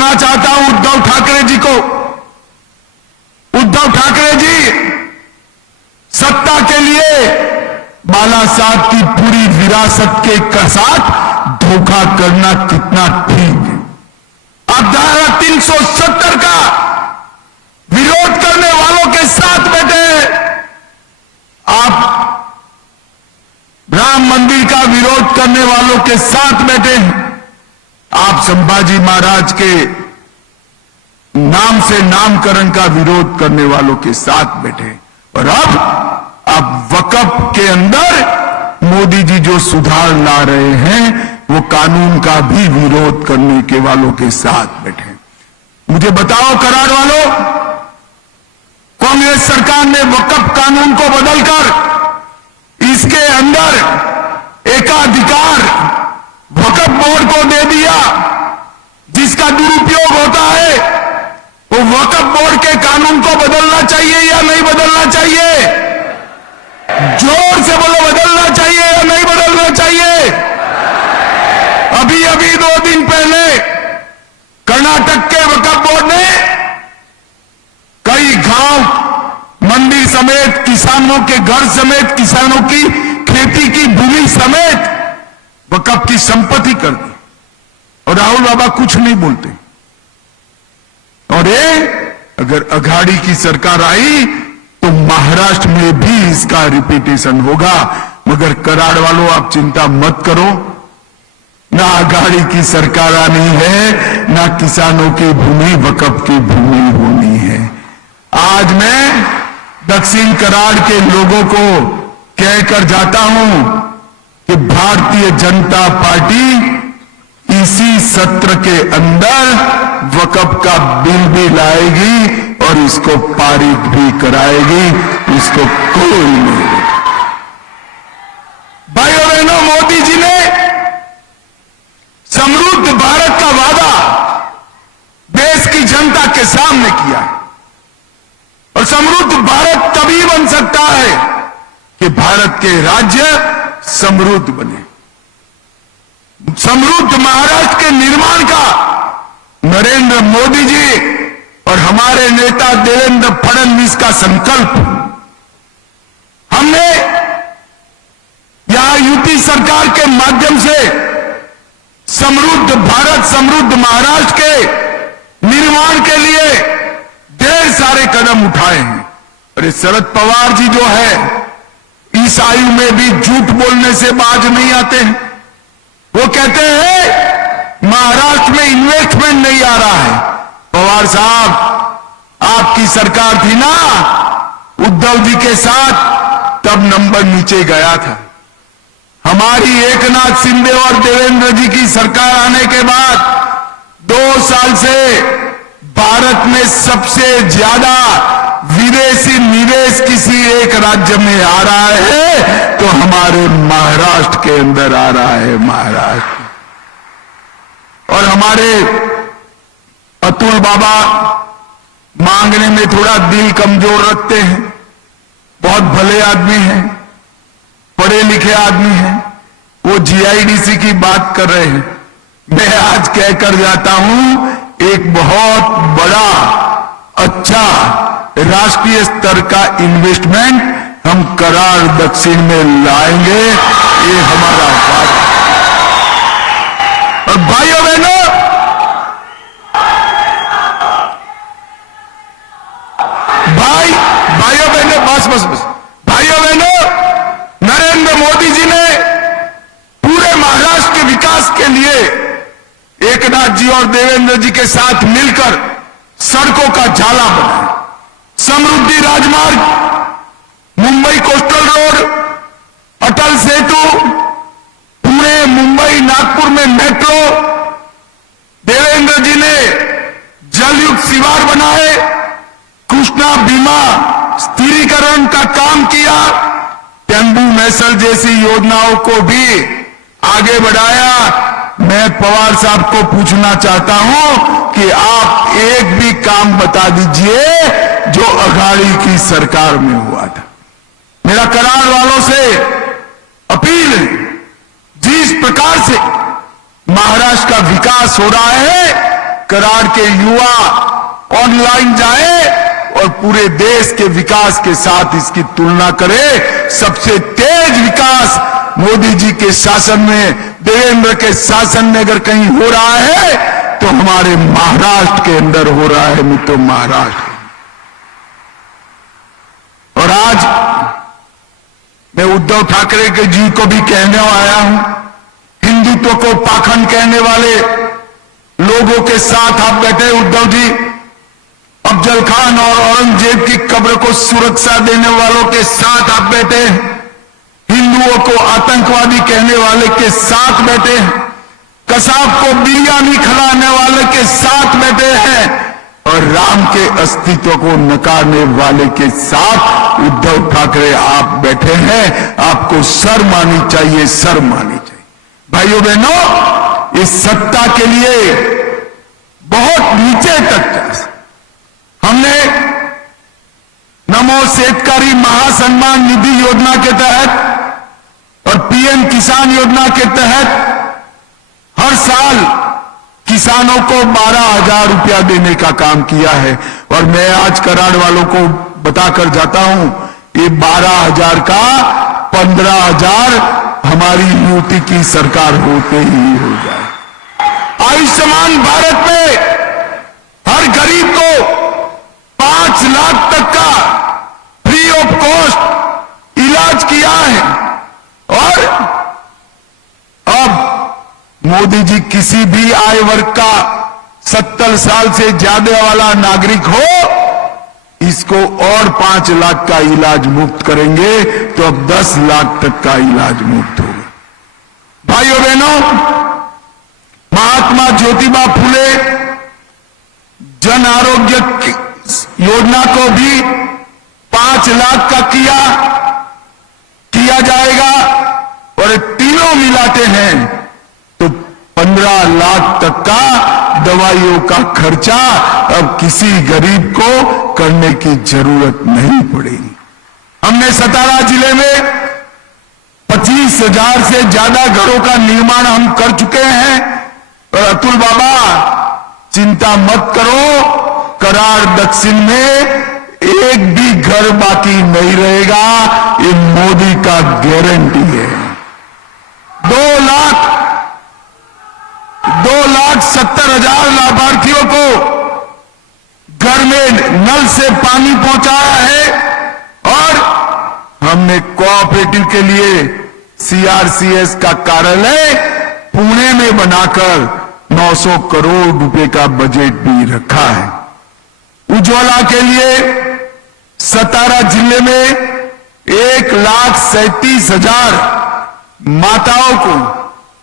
पूछना चाहता हूं उद्धव ठाकरे जी को। उद्धव ठाकरे जी, सत्ता के लिए बाला साहब की पूरी विरासत के साथ धोखा करना कितना ठीक है। आप धारा 370 का विरोध करने वालों के साथ बैठे हैं। आप राम मंदिर का विरोध करने वालों के साथ बैठे हैं। आप संभाजी महाराज के नाम से नामकरण का विरोध करने वालों के साथ बैठे। और अब आप वक्फ के अंदर मोदी जी जो सुधार ला रहे हैं वो कानून का भी विरोध करने के वालों के साथ बैठे। मुझे बताओ कराड़ वालों, कांग्रेस सरकार ने वक्फ कानून को बदलकर इसके अंदर एकाधिकार वक्फ बोर्ड को दे दिया, जिसका दुरुपयोग होता है। वो वक्फ बोर्ड के कानून को बदलना चाहिए या नहीं बदलना चाहिए? जोर से बोलो, बदलना चाहिए या नहीं बदलना चाहिए? अभी अभी 2 दिन पहले कर्नाटक के वक्फ बोर्ड ने कई गांव, मंदिर समेत, किसानों के घर समेत, किसानों की खेती की भूमि समेत वक्फ की संपत्ति कर दी। और राहुल बाबा कुछ नहीं बोलते। और ये अगर अघाड़ी की सरकार आई तो महाराष्ट्र में भी इसका रिपीटेशन होगा। मगर कराड़ वालों, आप चिंता मत करो, ना अघाड़ी की सरकार आनी है, ना किसानों की भूमि वक्फ की भूमि होनी है। आज मैं दक्षिण कराड़ के लोगों को कहकर जाता हूं कि भारतीय जनता पार्टी इसी सत्र के अंदर वक्फ का बिल भी लाएगी और इसको पारित भी कराएगी। इसको कोई नहीं। भाइयों बहनों, मोदी जी ने समृद्ध भारत का वादा देश की जनता के सामने किया। और समृद्ध भारत तभी बन सकता है कि भारत के राज्य समृद्ध बने। समृद्ध महाराष्ट्र के निर्माण का नरेंद्र मोदी जी और हमारे नेता देवेंद्र फडणवीस का संकल्प। हमने यहां यूपी सरकार के माध्यम से समृद्ध भारत, समृद्ध महाराष्ट्र के निर्माण के लिए ढेर सारे कदम उठाए हैं। अरे शरद पवार जी जो है, इस आयु में भी झूठ बोलने से बाज नहीं आते हैं। वो कहते हैं महाराष्ट्र में इन्वेस्टमेंट नहीं आ रहा है। पवार साहब, आपकी सरकार थी ना उद्धव जी के साथ, तब नंबर नीचे गया था। हमारी एकनाथ शिंदे और देवेंद्र जी की सरकार आने के बाद 2 साल से भारत में सबसे ज्यादा विदेशी निवेश किसी एक राज्य में आ रहा है तो हमारे महाराष्ट्र के अंदर आ रहा है। महाराष्ट्र। और हमारे अतुल बाबा मांगने में थोड़ा दिल कमजोर रखते हैं। बहुत भले आदमी हैं, पढ़े लिखे आदमी हैं। वो जीआईडीसी की बात कर रहे हैं। मैं आज कहकर जाता हूं, एक बहुत बड़ा अच्छा राष्ट्रीय स्तर का इन्वेस्टमेंट हम कराड़ दक्षिण में लाएंगे। ये हमारा वादा। और भाइयों बहनों, भाइयों बहनों, बस भाइयों बहनों, नरेंद्र मोदी जी ने पूरे महाराष्ट्र के विकास के लिए एकनाथ जी और देवेंद्र जी के साथ मिलकर सड़कों का जाला बनाया। समृद्धि राजमार्ग, मुंबई कोस्टल रोड, अटल सेतु, पुणे, मुंबई, नागपुर में मेट्रो, देवेंद्र जी ने जलयुक्त शिवार बनाए, कृष्णा बीमा स्थिरीकरण का काम किया, तेंदू मैसल जैसी योजनाओं को भी आगे बढ़ाया। मैं पवार साहब को पूछना चाहता हूं कि आप एक भी काम बता दीजिए जो अघाड़ी की सरकार में हुआ था। मेरा कराड़ वालों से अपील है, जिस प्रकार से महाराष्ट्र का विकास हो रहा है, कराड़ के युवा ऑनलाइन जाए और पूरे देश के विकास के साथ इसकी तुलना करे। सबसे तेज विकास मोदी जी के शासन में, देवेंद्र के शासन में अगर कहीं हो रहा है तो हमारे महाराष्ट्र के अंदर हो रहा है मित्रों, महाराष्ट्र। और आज मैं उद्धव ठाकरे के जी को भी कहने आया हूं, हिंदुत्व को पाखंड कहने वाले लोगों के साथ आप बैठे उद्धव जी। अफजल खान और औरंगजेब की कब्र को सुरक्षा देने वालों के साथ आप बैठे, हिंदुओं को आतंकवादी कहने वाले के साथ बैठे, कसाब को बिरयानी खिलाने वाले के साथ बैठे हैं और राम के अस्तित्व को नकारने वाले के साथ उद्धव ठाकरे आप बैठे हैं। आपको शर्म आनी चाहिए, शर्म आनी चाहिए। भाइयों बहनों, इस सत्ता के लिए बहुत नीचे तक हमने नमो शेतकारी महासम्मान निधि योजना के तहत और पीएम किसान योजना के तहत हर साल किसानों को 12,000 रुपया देने का काम किया है। और मैं आज कराड़ वालों को बताकर जाता हूं, ये 12,000 का 15,000 हमारी यूपी की सरकार होते ही हो जाए। आयुष्मान भारत में हर गरीब को 5 लाख तक का फ्री ऑफ कॉस्ट इलाज किया है। और अब मोदी जी किसी भी आय वर्ग का 70 साल से ज्यादा वाला नागरिक हो, इसको और 5 लाख का इलाज मुफ्त करेंगे तो अब 10 लाख तक का इलाज मुफ्त होगा। भाइयों बहनों, महात्मा ज्योतिबा फुले जन आरोग्य योजना को भी 5 लाख का किया जाएगा और तीनों मिलाते हैं तो 15 लाख तक का दवाइयों का खर्चा अब किसी गरीब को करने की जरूरत नहीं पड़ेगी। हमने सतारा जिले में 25,000 से ज्यादा घरों का निर्माण हम कर चुके हैं। और अतुल बाबा चिंता मत करो, कराड़ दक्षिण में एक भी घर बाकी नहीं रहेगा, ये मोदी का गारंटी है। 2,70,000 लाभार्थियों को घर में नल से पानी पहुंचाया है। और हमने कोऑपरेटिव के लिए सीआरसीएस का कार्यालय पुणे में बनाकर 900 करोड़ रुपए का बजट भी रखा है। उज्ज्वला के लिए सतारा जिले में 1,37,000 माताओं को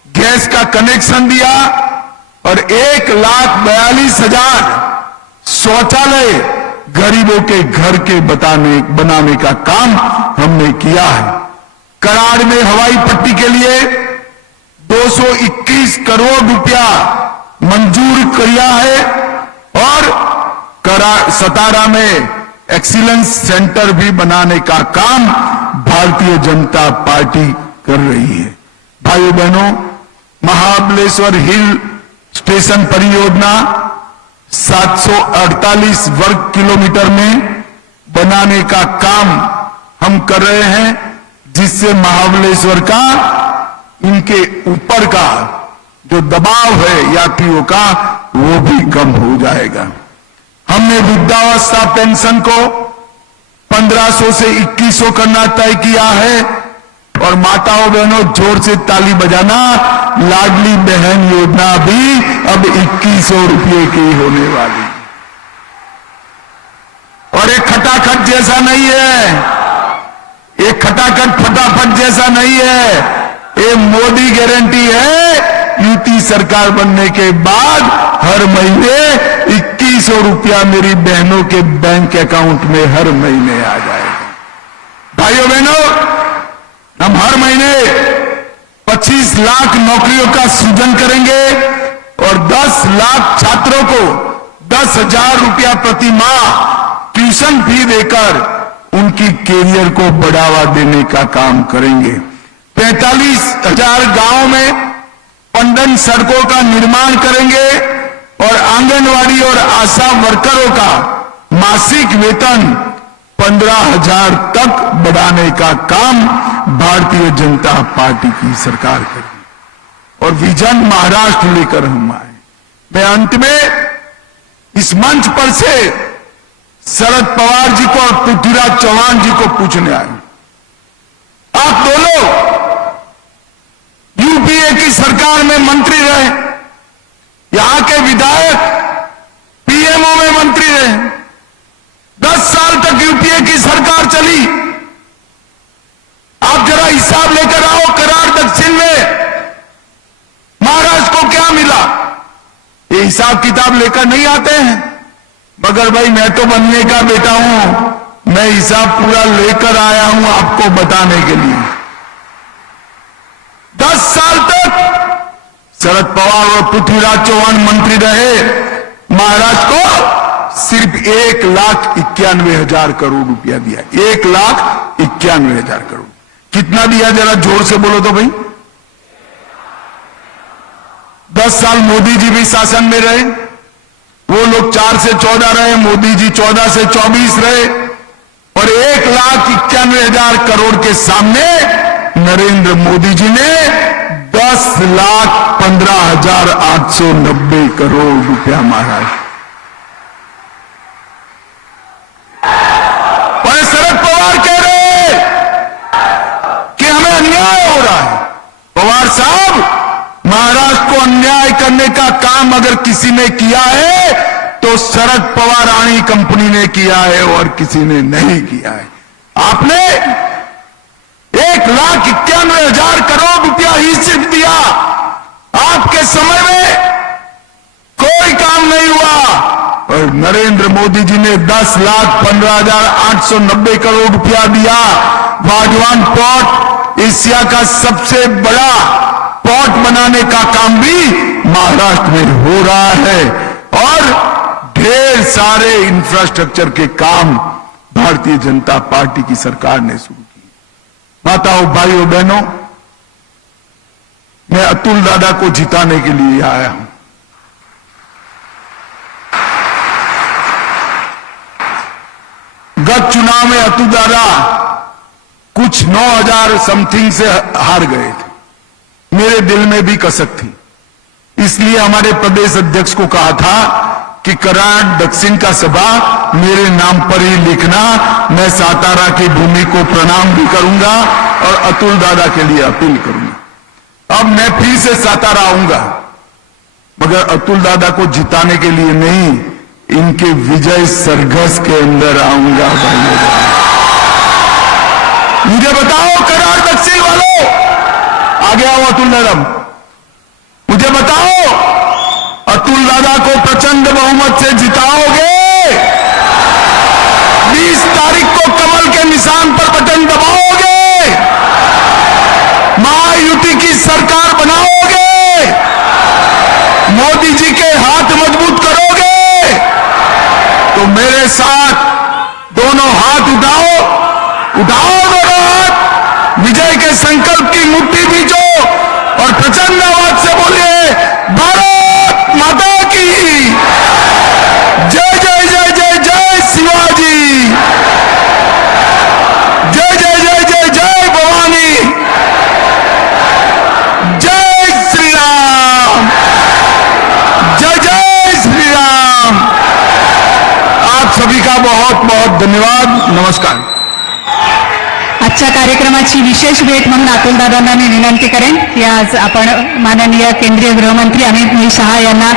गैस का कनेक्शन दिया और 1,42,000 शौचालय गरीबों के घर के बनाने का काम हमने किया है। कराड़ में हवाई पट्टी के लिए 221 करोड़ रुपया मंजूर किया है और सतारा में एक्सीलेंस सेंटर भी बनाने का काम भारतीय जनता पार्टी कर रही है। भाइयों बहनों, महाबलेश्वर हिल स्टेशन परियोजना 748 वर्ग किलोमीटर में बनाने का काम हम कर रहे हैं, जिससे महाबलेश्वर का इनके ऊपर का जो दबाव है यात्रियों का वो भी कम हो जाएगा। हमने वृद्धावस्था पेंशन को 1500 से 2100 करना तय किया है। और माताओं बहनों, जोर से ताली बजाना, लाडली बहन योजना भी अब 2100 रुपये की होने वाली। और एक खटाखट जैसा नहीं है, एक खटाखट फटाफट जैसा नहीं है, ये मोदी गारंटी है। यूपी सरकार बनने के बाद हर महीने 2100 रुपया मेरी बहनों के बैंक अकाउंट में हर महीने आ जाएगा। भाइयों बहनों, हम हर महीने 25 लाख नौकरियों का सृजन करेंगे और 10 लाख छात्रों को 10,000 रुपया प्रति माह ट्यूशन फी देकर उनकी कैरियर को बढ़ावा देने का काम करेंगे। 45,000 गांवों में 15 सड़कों का निर्माण करेंगे और आंगनबाड़ी आंगनवाड़ी और आशा वर्करों का मासिक वेतन 15,000 तक बढ़ाने का काम भारतीय जनता पार्टी की सरकार करेगी और विजन महाराष्ट्र लेकर हम आए। मैं अंत में इस मंच पर से शरद पवार जी को और पृथ्वीराज चौहान जी को पूछने आए, आप दोनों यूपीए की सरकार में मंत्री रहे, यहां के विधायक पीएमओ में मंत्री रहे, 10 साल तक यूपीए की सरकार चली। आप जरा हिसाब लेकर आओ, करार दक्षिण में महाराष्ट्र को क्या मिला? ये हिसाब किताब लेकर नहीं आते हैं, मगर भाई मैं तो बनने का बेटा हूं, मैं हिसाब पूरा लेकर आया हूं आपको बताने के लिए। 10 साल तक शरद पवार और पृथ्वीराज चौहान मंत्री रहे, महाराष्ट्र को सिर्फ 1,91,000 करोड़ रुपया दिया। 1,91,000 करोड़। कितना दिया जरा जोर से बोलो तो भाई। 10 साल मोदी जी भी शासन में रहे, वो लोग 4 से 14 रहे, मोदी जी 14 से 24 रहे, और 1,91,000 करोड़ के सामने नरेंद्र मोदी जी ने 10,15,890 करोड़ रुपया मारा है। और शरद पवार कह रहे कि हमें अन्याय हो रहा है। पवार साहब, महाराष्ट्र को अन्याय करने का काम अगर किसी ने किया है तो शरद पवाराणी कंपनी ने किया है और किसी ने नहीं किया है। आपने 1,91,000 करोड़ रुपया ही सिर्फ दिया। आपके समय में कोई काम नहीं हुआ, और नरेंद्र मोदी जी ने 10,15,890 करोड़ रुपया दिया। वाधवान पोर्ट एशिया का सबसे बड़ा पोर्ट बनाने का काम भी महाराष्ट्र में हो रहा है, और ढेर सारे इंफ्रास्ट्रक्चर के काम भारतीय जनता पार्टी की सरकार ने शुरू किए। माताओं, भाइयों, बहनों, मैं अतुल दादा को जिताने के लिए आया हूं। गत चुनाव में अतुल दादा कुछ 9,000 समथिंग से हार गए थे। मेरे दिल में भी कसक थी, इसलिए हमारे प्रदेश अध्यक्ष को कहा था कि कराड़ दक्षिण का सभा मेरे नाम पर ही लिखना, मैं सातारा की भूमि को प्रणाम भी करूंगा और अतुल दादा के लिए अपील करूंगा। अब मैं फिर से सातारा आऊंगा, मगर अतुल दादा को जिताने के लिए नहीं, इनके विजय सरघस के अंदर आऊंगा। मुझे बताओ कराड़ दक्षिण वालों, आगे आओ अतुल दादा, मुझे बताओ अतुल दादा को प्रचंड बहुमत से जिताओगे? 20 तारीख को कमल के निशान पर बटन दबाओगे? महायुति की सरकार बनाओगे? मोदी जी के हाथ मजबूत करोगे? तो मेरे साथ दोनों हाथ उठाओ, उठाओ दोनों हाथ, विजय के संकल्प की मुट्ठी बीचो और प्रचंड आवाज से बोलिए, भारत माता की जय जय जय जय जय शिवाजी, जय जय जय जय जय भवानी, जय श्री राम, जय जय श्री राम। आप सभी का बहुत बहुत धन्यवाद। नमस्कार। आजच्या कार्यक्रमाची विशेष भेट म्हणून अतुलदादांना मी विनंती करेन की आज आपण माननीय केंद्रीय गृहमंत्री अमित भाई शहा यांना